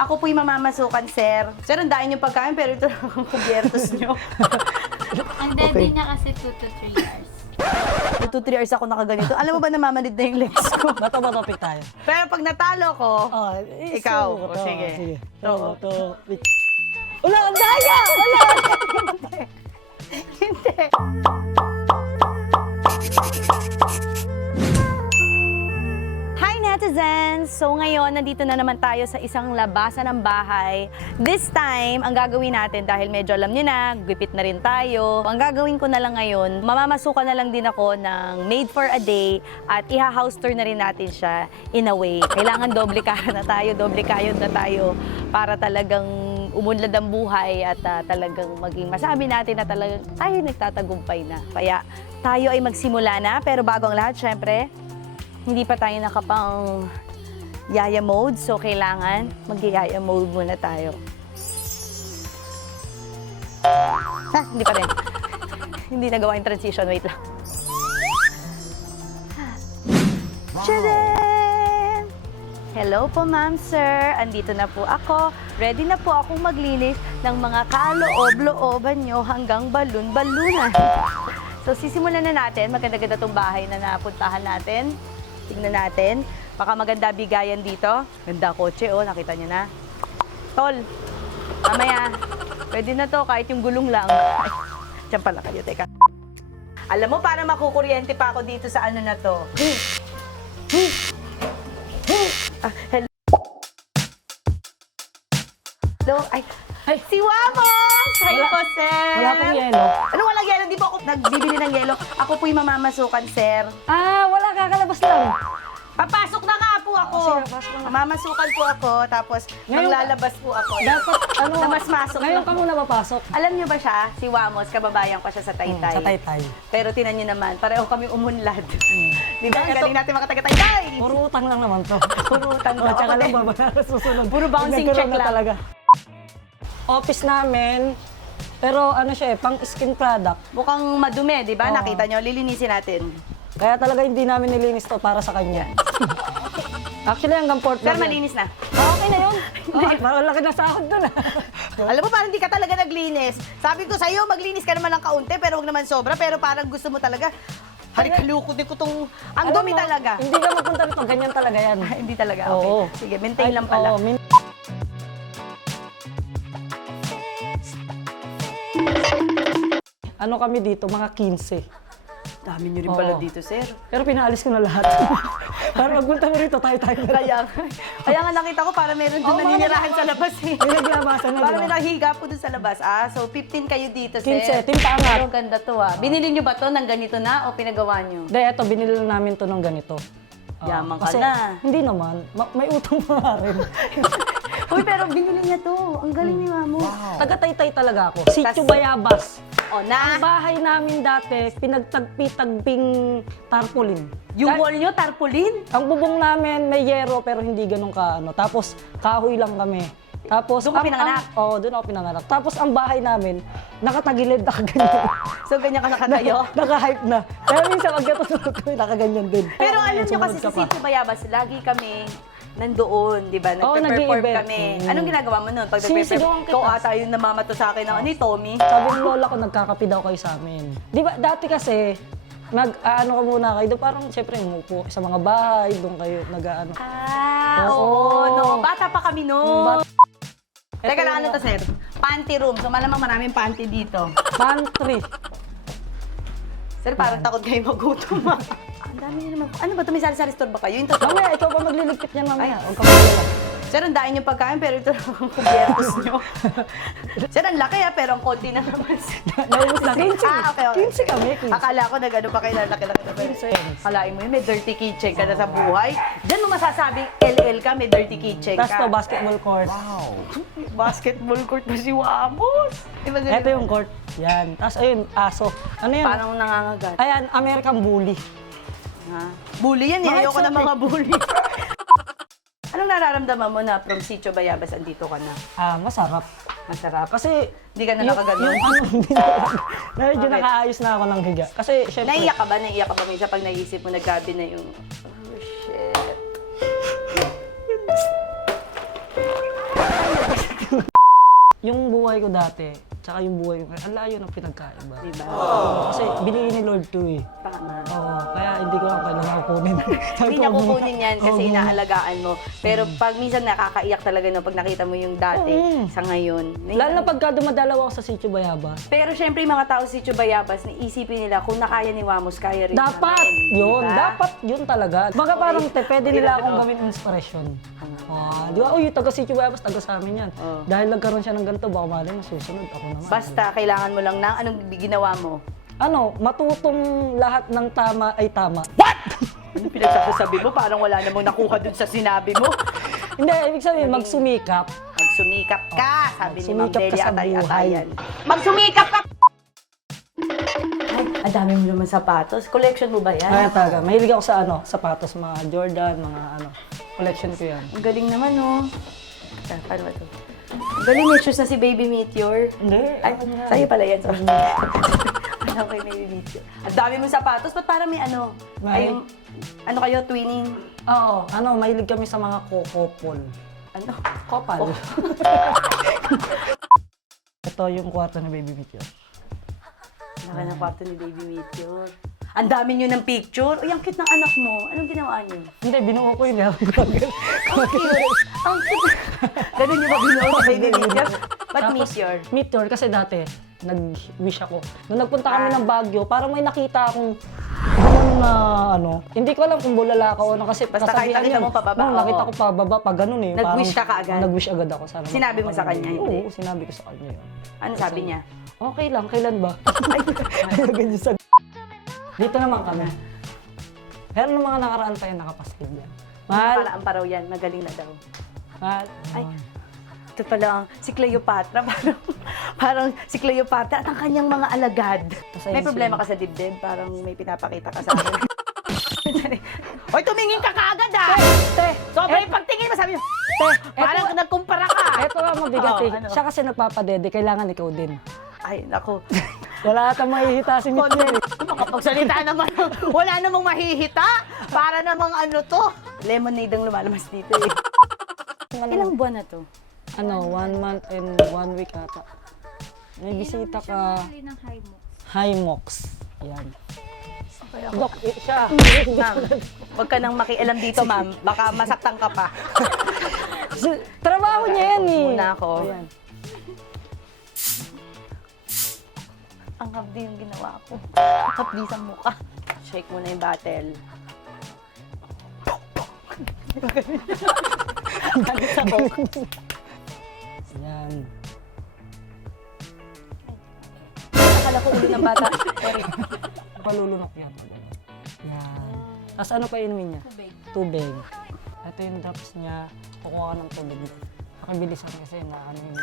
Ako po'y mamamasukan, sir. Sir, ang dahil yung pagkain, pero ito lang ang kubyertos nyo. Ang daddy niya kasi 2 to 3 hours. 2 to 3 hours ako nakaganito. Alam mo ba namamanid na yung legs ko? Bato-bato tayo. Pero pag natalo ko, Oh, ikaw. ito. O, sige. Ito. Wala, ang daya! Wala! hindi. Hi netizens! So ngayon, nandito na naman tayo sa isang labasan ng bahay. This time, ang gagawin natin, dahil medyo alam nyo na, gupit na rin tayo, ang gagawin ko na lang ngayon, mamamasukan na lang din ako ng made for a day at iha-house tour na rin natin siya in a way. Kailangan doble kaya na tayo, doble kayod na tayo para talagang umunlad ang buhay at talagang maging masabi natin na talagang tayo nagtatagumpay na. Kaya tayo ay magsimula na, pero bago ang lahat, syempre, hindi pa tayo nakapang yaya mode, so kailangan mag-yaya mode muna tayo. Hindi pa rin. Hindi nagawa yung transition, wait lang. Tadaan! Hello po, ma'am, sir. Andito na po ako. Ready na po akong maglinis ng mga kaloob-looban nyo hanggang balun-balunan. So, sisimulan na natin. Maganda-ganda tong bahay na napuntahan natin. Tingnan natin. Baka maganda bigayan dito. Ganda kotse, oh. Nakita nyo na. Tol, mamaya. Pwede na to, kahit yung gulong lang. Ay, dyan pala kayo, teka. Alam mo, para makukuryente pa ako dito sa ano na to. Hello? Hello? Ay, si Wamos! Hi Wala- po, sir! Wala pong yelo. Ano walang yelo? Di ba ako nagbibili ng yelo? Ako po'y mamamasukan, sir. Wala, kakalabas lang. Papasok na nga po ako. Sige, pasok na. Mamamasukan po ako, tapos Ngayon- maglalabas po ako. Dapat, Na mas masok Ngayon lang. ka muna papasok. Alam niyo ba siya, si Wamos, kababayan ko siya sa Taytay. Sa Taytay. Pero tinan niyo naman, pareho kami umunlad. Di ba? Ang galing natin makataga-Taytay. Puro utang lang naman to. Puro utang daw. Tsaka Ako lang din. babayaran susunod. Puro bouncing Nagkaroon check na lang. talaga. Office namin, pero ano siya pang skin product. Mukhang madumi, di ba? Oo. Nakita niyo, lilinisin natin. Kaya talaga hindi namin nilinis to para sa kanya. Actually, hanggang fourth Pero floor yan. malinis na. Okay na yun. Parang laki na sahod doon. Alam mo, parang hindi ka talaga naglinis. Sabi ko sa'yo, maglinis ka naman ng kaunti, pero huwag naman sobra. Pero parang gusto mo talaga, halikalukot din ko tong... Ang Alam dumi mo, talaga. Hindi ka magpunta rito, ganyan talaga yan. Hindi talaga, okay. Oo. Sige, maintain lang pala. Oo, ano kami dito, mga 15. Dami nyo rin pala Oo. dito, sir. Pero pinaalis ko na lahat. Para magpunta mo rito, tayo-tayo na. Kaya nga nakita ko, para meron doon Oo, naninirahan sa labas eh. May naglabasan na, Para di may ba? nahiga po doon sa labas. So 15 kayo dito, sir. 15, team paangat. Pero ganda to Binili nyo ba to ng ganito na o pinagawa nyo? Hindi, eto, binili lang namin to ng ganito. Yaman ka Kasi, na. Hindi naman. May utang pa nga rin. Uy, pero binili niya to. Ang galing ni Mamo. Taga-Taytay talaga ako. Sitio Bayabas. O Ang na, bahay namin dati, pinagtagpi-tagbing tarpaulin. yung wall nyo, tarpaulin. Ang bubong namin may yero pero hindi ganun ka ano. Tapos kahoy lang kami. Tapos Doon ka pinanganak? Oo, doon ako pinanganak. Tapos ang bahay namin nakatagilid nakaganyan. So ganyan ka nakatayo. Naka-hype na. Pero minsan pag katulog kami nakaganyan din. Pero alam nyo Sumunod kasi ka sa pa. Sitio Bayabas, lagi kami nandoon, di ba? Oo, Nagpe-perform nag-i-event. kami. Anong ginagawa mo nun? Pag Sinisigawan nagpe-perform, kita. ikaw ata yung namamato sa akin ng ano, Tommy. Sabi ng lola ko, nagkakapi daw kayo sa amin. Di ba, dati kasi, ano ka muna kayo, doon parang siyempre umupo sa mga bahay, doon kayo nag-ano. Oo, no. Bata pa kami noon. Teka Ito lang, yung ano to, sir? Panty room. So malamang maraming panty dito. Pantry. Sir, parang takot kayo magutom. Ang dami niyo naman. Ano ba ito? May sari-sari store ba kayo? Yung totoo. Mamaya, ikaw pa magliligpit niyan mamaya. Ay. Huwag ka magalala. Sir, ang dahil yung pagkain, pero ito lang ang kubyertos nyo. Sir, ang laki pero ang konti na naman. Naubos na. 15. Okay, okay. 15 kami, 15. Akala ko nag-ano pa kayo na laki-laki na. 15. Akalain mo yun, may dirty kitchen ka na sa buhay. Diyan mo masasabing LL ka, may dirty kitchen Tapos to, ka. basketball court. Basketball court ba si Wamos? Diba, Ito yung court. Yan. Tapos ayun, aso. Ano yan? parang nangangagat. Ayan, American Bully. Ha? Bully yan eh. Mga Ayoko ng exotic. mga bully. Anong nararamdaman mo na from Sitio Bayabas andito ka na? Masarap. Masarap. Kasi, Hindi ka na nakaganon? Yung ano, hindi na. Medyo Bakit? nakaayos na ako ng higa. Kasi, syempre, Naiyak ka ba? Naiyak ka ba minsan pag naisip mo naggabi na yung... Oh, shit. yung buhay ko dati, tsaka yung buhay ko ngayon, ang layo ng pinagkaiba. Diba? Kasi binigay ni Lord to eh. Tama. Oo, kaya hindi ko lang kailangan kunin. Hindi niya kukunin yan kasi Oo. inaalagaan mo. Pero pag minsan nakakaiyak talaga no, pag nakita mo yung dati sa ngayon. Lalo na pagka dumadalaw ako sa Sitio Bayabas. Pero syempre yung mga tao sa Sitio Bayabas, naisipin nila kung nakaya ni Wamos, kaya rin Dapat namin, yun, diba? dapat yun talaga. Baga parang pwede nila akong gawin inspiration. Di ba? Uy, taga Sitio Bayabas, taga sa amin yan. Oo. Dahil nagkaroon siya ng ganito, baka mali mo susunod ako naman. Basta kailangan mo lang ng anong ginawa mo. Ano, matutong lahat ng tama ay tama. Ano pinagsasabi mo? Parang wala namang nakuha dun sa sinabi mo. Hindi, ibig sabihin, magsumikap. Magsumikap ka, sabi ni Ma'am Magsumikap ka Delia sa buhay. Atay-Atayan. Magsumikap ka! Ay, ang dami mo naman sapatos. Collection mo ba yan? Kaya talaga, mahilig ako sa ano, sapatos, mga Jordan, mga ano, collection ko yan. Ang galing naman, oh. Paano ba ito? Ang galing, may shoes na si Baby Meteor. Hindi, Ay, sa'yo pala yan. Sorry. Ano kay Baby Meteor? Ang dami mong sapatos. Ba't parang may ano? May- Ay, ano kayo, twinning? Oo, ano, mahilig kami sa mga couple. Ano? Kopal. Ito yung kwarto ni Baby Meteor. Laki ng kwarto ni Baby Meteor. Ang dami nyo ng picture. Uy, ang cute ng anak mo. Anong ginawa nyo? Hindi, binuo ko yun. Ang cute. Ang cute. Ganun nyo ba binuo sa Baby Meteor? Ba't Meteor? Meteor, kasi dati, nag-wish ako. Nung nagpunta kami ng Baguio, parang may nakita akong ganun na ano. Hindi ko alam kung bulala ako o ano kasi Basta kasabihan kahit nakita yun. mo pababa, Oo, nakita oo. ko pababa pa ganun eh. Nag-wish Parang- ka kaagad? Nag-wish agad ako. Sana Sinabi mo sa kanya, hindi? Oo, sinabi ko sa kanya yun. Ano sabi niya? Okay lang, kailan ba? Ganyan sa... Dito naman kami. Meron ng mga nakaraan tayo nakapaskid yan. Mahal, Paraan pa raw yan. Magaling na daw. mahal. Ay, ito pala ang si Cleopatra. Parang si Cleopatra at ang kanyang mga alagad. May problema ka sa dibdib? Parang may pinapakita ka sa akin. Hoy, tumingin ka kaagad ah! Te, Sobrang yung pagtingin mo, sabi mo, parang nagkumpara ka. eto nga mabigat Oo, eh. ano? Siya kasi nagpapadede, kailangan ikaw din. Ay, naku. Wala ata mahihita si Meteor. Makapagsalita naman. Wala namang mahihita. Para namang ano to. Lemonade ang lumalabas dito eh. Ilang buwan na to? Ano, 1 month and 1 week ata. May bisita ka. Bili ng high mo. Hymox. Yan. Dok, siya. Ma'am, huwag ka nang makialam dito, ma'am. Baka masaktan ka pa. Trabaho niya yan eh. Muna ako. Ayan. Ang habdi yung ginawa ko. Habdi sa mukha. Shake mo na yung battle. Gamit sa coke. Yan. Akala ko ulo ng bata. Sorry. Palulunok yan. Yan. Tapos ano pa inumin niya? Tubig. Tubig. Ito yung drops niya. Kukuha ka ng tubig. Pakibilisan kasi na ano yun.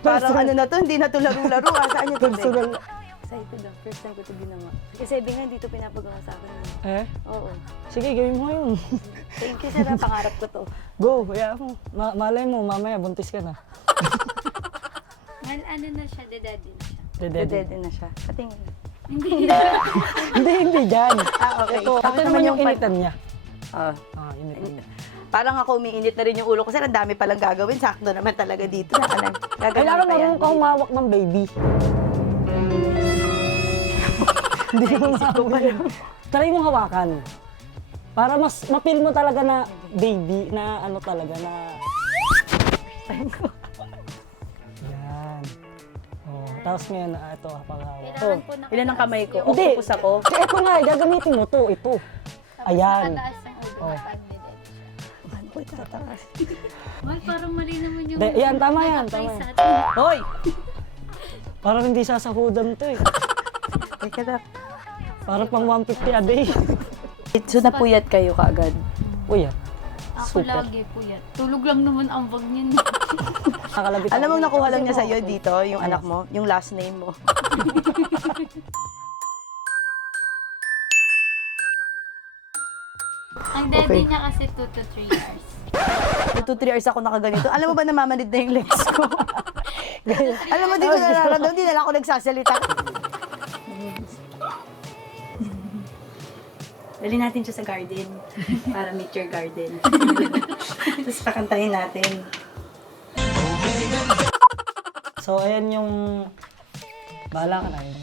Parang ano na to, hindi na to laro-laro. Saan yung tubig? Personal. Excited lang. First time ko ito ginawa. Kasi sabi nga, dito pinapagawa sa akin. Eh? Oo. Sige, gawin mo yun. Thank you, sir. Pangarap ko to. Go, kaya mo. Malay mo, mamaya buntis ka na. Well, ano na siya, dedede na siya. Dedede na siya. Patingin. Hindi dyan. Okay. Ito naman yung initan niya. Ah. Initan niya. Parang ako umiinit na rin yung ulo ko. Kasi ang dami palang gagawin. Sakto naman talaga dito. Kailangan Gagawin pa yan. marunong ka humawak ng baby. Hindi mo mahawak. Try mong hawakan. Para mas mapil mo talaga na baby, na ano talaga, na... Yan. Oh, tapos ngayon, ito, paghawak. Kailangan po na Ilan ang kamay ko? Hindi. Octopus ako. Ito nga, gagamitin mo to, ito. Ayan. Mataas ang ulo Oh. kapag dedede siya. Paano ko itataas? Well, parang mali naman yung... Yan, tama yan, nag-apply tama sa yan. atin. Hoy! Parang hindi sasahudan to eh. Teka lang. Parang pang 150 a day. So napuyat kayo kaagad. Uy, yan. Ako Super. lagi po yan. Tulog lang naman ang bag niyan. Nakalabit Alam mo, ako. nakuha lang niya sa'yo dito, yung anak mo, yung last name mo. Ang daddy niya kasi 2 to 3 years. 2 to 3 hours ako nakaganito. Alam mo ba namamanid na yung legs ko? Alam mo, di ko nararamdaman, di na lang ako nagsasalita. Dali natin siya sa garden para meet your garden. Tapos pakantahin natin. So, ayan yung... Bahala ka na yun.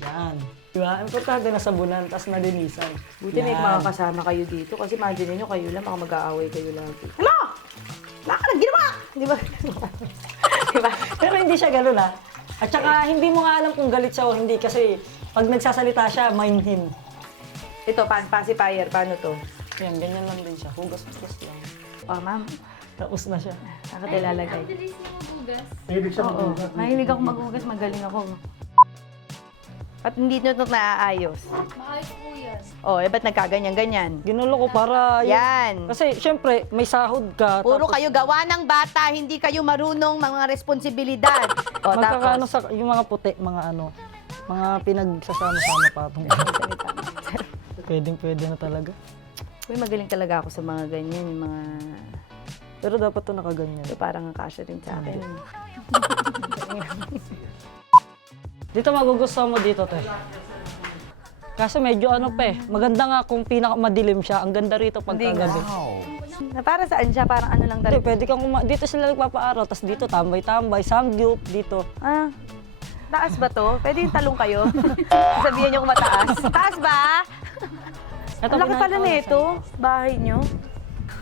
Yan. Diba? Importante na sabunan, tapos nalinisan. Buti may makakasama kayo dito kasi imagine nyo kayo lang, baka mag-aaway kayo lang. Hala! Wala ka nang ginawa! Di ba? Diba? Pero hindi siya ganun ah. At saka hindi mo nga alam kung galit siya o hindi kasi pag nagsasalita siya, mind him. Ito, pacifier, paano to? Yan, ganyan lang din siya. Hugas-hugas lang. Oh, ma'am. Tapos na siya. Saan ka ilalagay? Bilis niya magugas. Mahilig siya Oo. mag-ugat. Mahilig ako maghugas, magaling ako. At hindi nyo ito naaayos. Maayos po yan. Oh, ba't nagkaganyan-ganyan? Ginulo ko para... Yan. Kasi syempre, may sahod ka. Puro tapos kayo gawa ng bata, hindi kayo marunong mga responsibilidad. O, magkakaano tapos. sa yung mga puti, mga ano, mga pinagsasama-sama patong. Pwede na talaga. Uy, magaling talaga ako sa mga ganyan, yung mga... Pero dapat to nakaganyan. Ito parang ang kasya rin sa akin. Dito magugustuhan mo dito, te. Kasi medyo ano pa eh. Maganda nga kung pinakamadilim siya. Ang ganda rito pagkagabi. Na para saan siya? Parang ano lang Hindi, talaga. pwede kang dito sila nagpapaaraw. Tapos dito tambay-tambay, samgyup, dito. Ah, taas ba to? Pwede yung talong kayo? Sabihin niyo kung mataas. Taas ba? Ito, Ang laki pala nito, bahay niyo.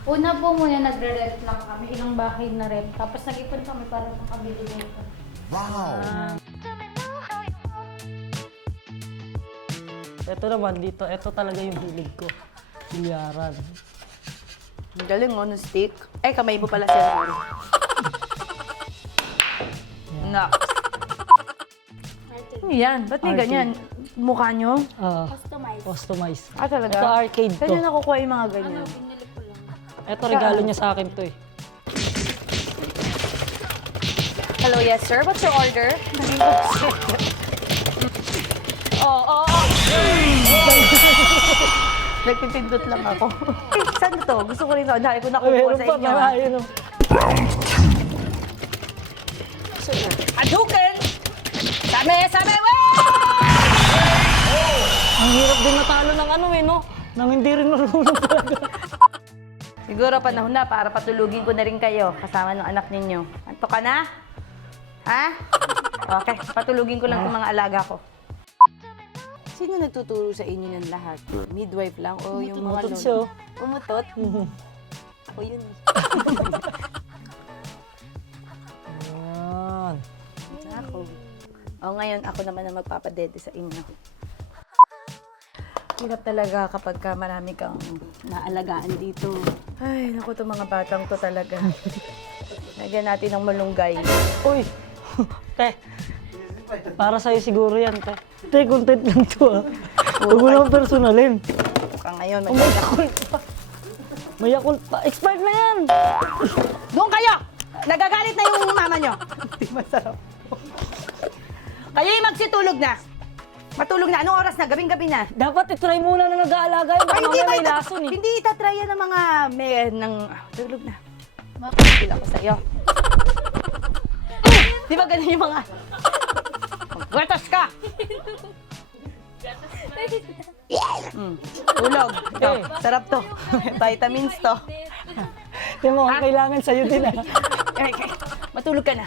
Una po muna nagre-rent lang kami. Ilang bahay na rent. Tapos nag-ipon kami para makabili dito. Ito naman dito, ito talaga yung hilig ko. Bilyaran. Ang galing mo, no stick. Eh, kamay mo pala siya. No. Ano yan? Ba't may Arcade. ganyan? Mukha nyo? Customize. Customize. Ah, talaga? Ito arcade Saan to. nyo nakukuha yung mga ganyan? Pinili ko lang. Ito regalo niya sa akin to eh. Hello, yes sir. What's your order? Oh. Nagpipindot lang ako. Eh, saan to? Gusto ko rin to. Dahil ko nakukuha Meron sa pa, inyo. ayun o. Aduken! Sabi! Ang hirap din natalo ng ano eh, no? Nang hindi rin marunong talaga. Siguro panahon na para patulugin ko na rin kayo kasama ng anak ninyo. Anto ka na? Ha? Okay, patulugin ko lang itong mga alaga ko. Sino nagtuturo sa inyo ng lahat? Midwife lang o yung mga Umutot siya. Umutot? Ako yun. Ayan. Ako. O ngayon, ako naman ang magpapadede sa inyo. Hirap talaga kapag ka marami kang naalagaan dito. Ay, naku, itong mga batang to talaga. Lagyan natin ng malunggay. Uy! Te, para sa'yo siguro yan, te. Te, content lang to ah. Huwag mo naman personalin. Ka ngayon, Oh, may yakult pa. May yakult pa. Expired na yan! Doon kayo! Nagagalit na yung mama nyo. Hindi masarap. Kayo yung magsitulog na. Matulog na. Anong oras na? Gabing-gabi na. Dapat itry muna na nag-aalaga yun. Baka mamaya may lason eh. Hindi itatry yan ng mga ng tulog na. Makakapil ako sa'yo. Di ba ganun yung mga... Gatas ka! Tulog. Ito, sarap to. Vitamins to. Yung mga kailangan sa'yo din ah. Matulog ka na.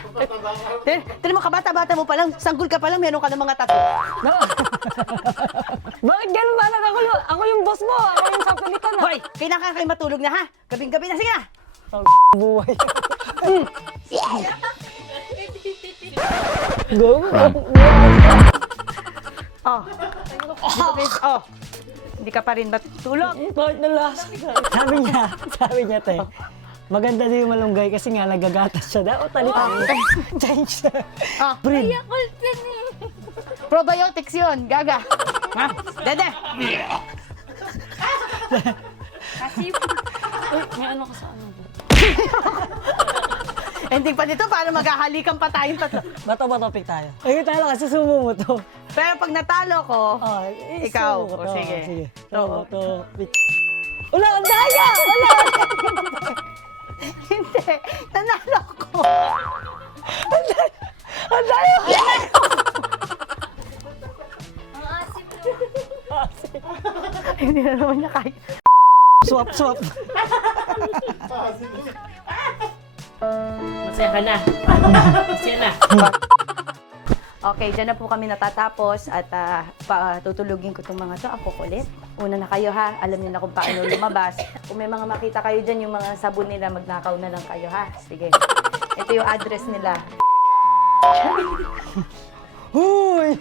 Tignan mo, kabata-bata mo pa lang, sanggol ka pa lang, meron ka ng mga tattoo. No. Bakit ganun ba? Ako yung boss mo. Ako yung sa pilitan ah. Hoy, kailangan kayo matulog na ha? Gabing-gabi na, sige na! Buhay. Go. Oh. Hindi ka pa rin matulog. Bakit nalas? Sabi niya, te. Maganda din yung malunggay kasi nga nagagatas siya. Dapat talitan. Change na. Oh. Brin. Yakult yan eh. Probiotics yun, gaga. Ha? Dede! Kasi Uy, may ano ka sa ano ba? Ending pa nito, paano maghahalikan pa tayong tatlo? Bato ba topic tayo? Ay, talo kasi sumo mo to. Pero pag natalo ko, Oh, Ikaw. sumo ko O, to. sige. Sige. Oo. Topic. Wala, ang daya! Wala! hindi, nanalo ko. Ang daya! ang asip na. Hindi na naman niya kaya. Swap, swap. Masaya ka na. Masaya na. Okay, dyan na po kami natatapos at tutulugin ko itong mga to. Ang kukulit. Una na kayo ha, alam niyo na kung paano lumabas. Kung may mga makita kayo dyan, yung mga sabon nila, magnakaw na lang kayo ha. Sige. Ito yung address nila. Huy!